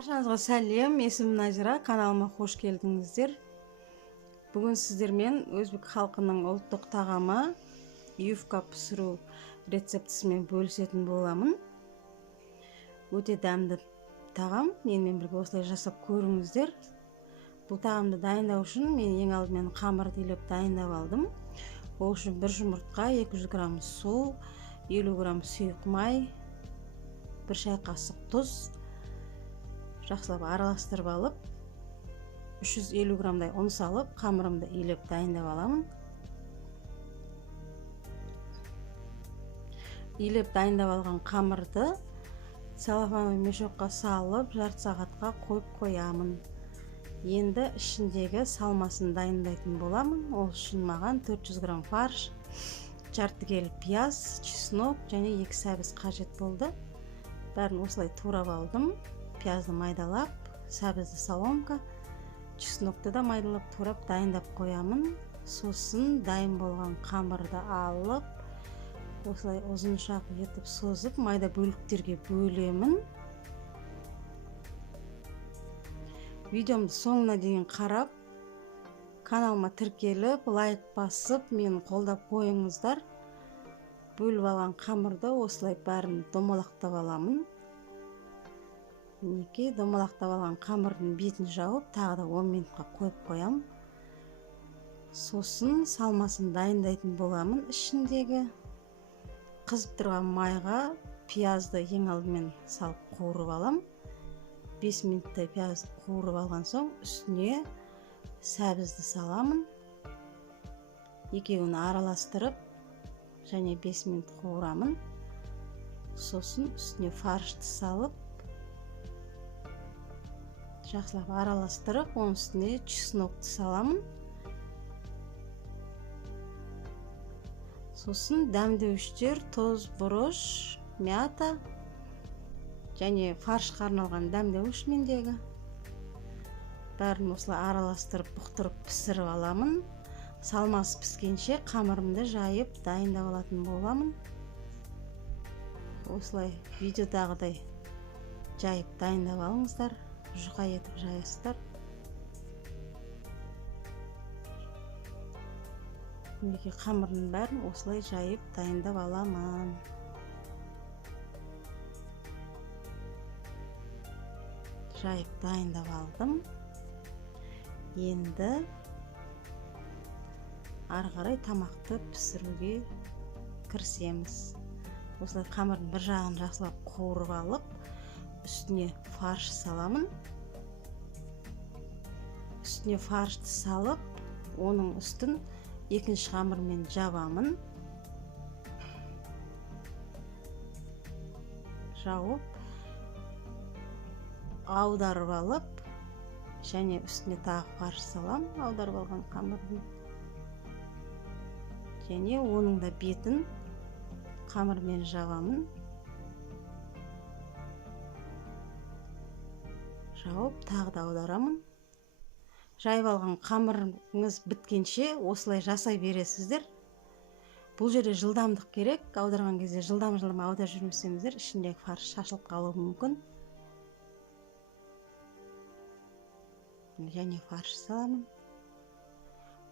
Баршаңызға сәлем, есімім Назира, каналыма қош келдіңіздер. Бүгін сіздермен өзбек халқының ұлттық тағамы юфка пісіру рецептісімен бөлісетін боламын. Өте дәмді тағам, менімен бірге осылай жасап көріңіздер. Бұл тағамды дайындау үшін мен ең алдымен қамырды илеп дайындап алдым. Ол үшін 1 жұмыртқа, 200 грамм су, 50 грамм сұйық май, 1 шай қасық тұз жақсылап араластырып алып, 350 граммдай ұн салып, қамырымды илеп дайындап аламын. Илеп дайындап алған қамырды целлофановый мешокқа салып, жарты сағатқа қойып қоямын. Енді ішіндегі салмасын дайындайтын боламын. Ол үшін маған 400 грамм фарш, жарты келі пияз, чеснок және 2 сәбіз қажет болды. Бәрін осылай турап алдым. Пиязды майдалап, сәбізді соломка, чеснокты да майдалап турап дайындап қоямын. Сосын дайын болған қамырды алып, осылай ұзыншақ етіп созып, майда бөліктерге бөлемін. Видеомды соңына дейін қарап, каналыма тіркеліп, лайк басып, мені қолдап қойыңыздар. Бөліп алған қамырды осылай бәрін домалақтап аламын. Мінекей, домалақтап алған қамырдың бетін жауып, тағы да 10 минутқа қойып қоям. Сосын салмасын дайындайтын боламын. Ішіндегі қызып тұрған майға пиязды ең алдымен салып қуырып алам. 5 минуттай пиязды қуырып алған соң, үстіне сәбізді саламын. Екеуін араластырып, және 5 минут қуырамын. Сосын үстіне фаршты салып, жақсылап араластырып, оның үстіне чеснокты саламын. Сосын дәмдеуіштер, тоз, бұрыш, мята және фаршқа арналған дәмдеуіш мендегі. Бәрін осылай араластырып, бұқтырып пісіріп аламын. Салмасы піскенше қамырымды жайып дайындап алатын боламын. Осылай видеодағыдай жайып дайындап алыңыздар. Жұқа етіп жайысыздар. Мінекей қамырдың бәрін осылай жайып дайындап аламын. Жайып дайындап алдым. Енді ары қарай тамақты пісіруге кірісеміз. Осылай қамырдың бір жағын жақсылап қуырып алып, үстіне фарш саламын. Үстіне фаршты салып, оның үстін екінші қамырмен жабамын. Жауып, аударып алып, және үстіне тағы фарш салам, аударып алған қамырдың. Және оның да бетін қамырмен жабамын. Жауып, тағы да аударамын. Жайып алған қамырыңыз біткенше осылай жасай бересіздер. Бұл жерде жылдамдық керек. Аударған кезде жылдам аударып жүрмесеңіздер, ішіндегі фарш шашылып қалуы мүмкін. Және фарш саламын.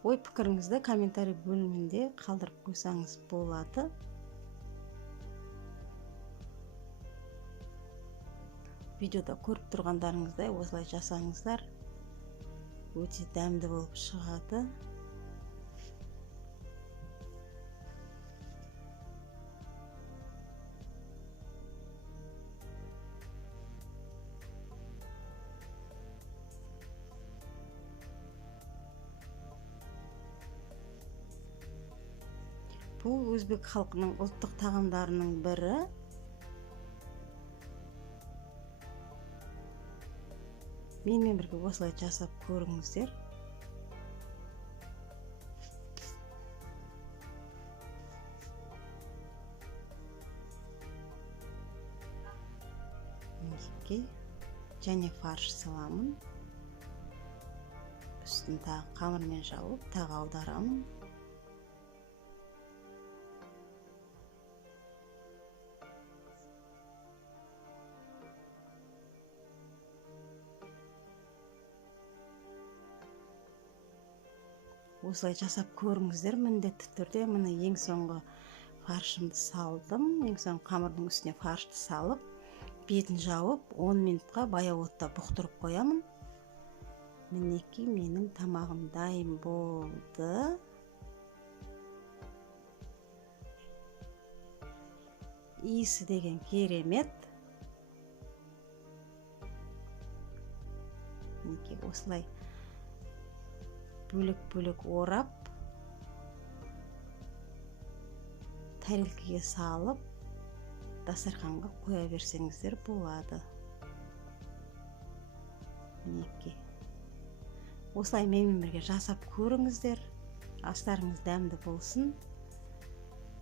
Ой пікіріңізді комментарий бөлімінде қалдырып қойсаңыз болады. Видеода көріп тұрғандарыңыздай осылай жасаңыздар. Өте дәмді болып шығады. Бұл өзбек халқының ұлттық тағамдарының бірі. Менімен бірге осылай жасап көріңіздер. Және фарш саламын. Үстін тағы қамырмен жауып, тағы аударамын. осылай жасап көріңіздер міндетті түрде. Міне ең соңғы фаршымды салдым. Ең соңғы қамырдың үстіне фаршты салып, бетін жауып 10 минутқа баяу отта бұқтырып қоямын. Мінекей менің тамағым дайын болды. Иісі деген керемет. Мінекей осылай бөлек-бөлек орап, тарелкеге салып, дастарханға қоя берсеңіздер болады. Мінекей. Осылай менімен бірге жасап көріңіздер. Астарыңыз дәмді болсын.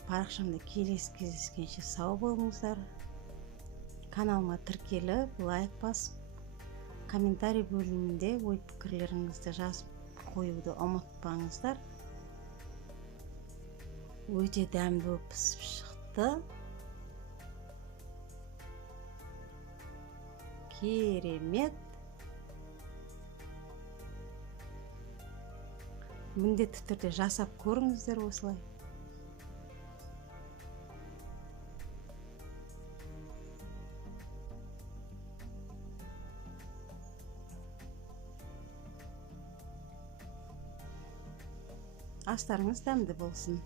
Парақшамда келесі кездескенше сау болыңыздар. Каналыма тіркеліп, лайк басып, комментарий бөлімінде ой пікірлеріңізді жазып қоюды ұмытпаңыздар. Өте дәмді болып пісіп шықты. Керемет. Міндетті түрде жасап көріңіздер осылай. Астарыңыз дәмді болсын.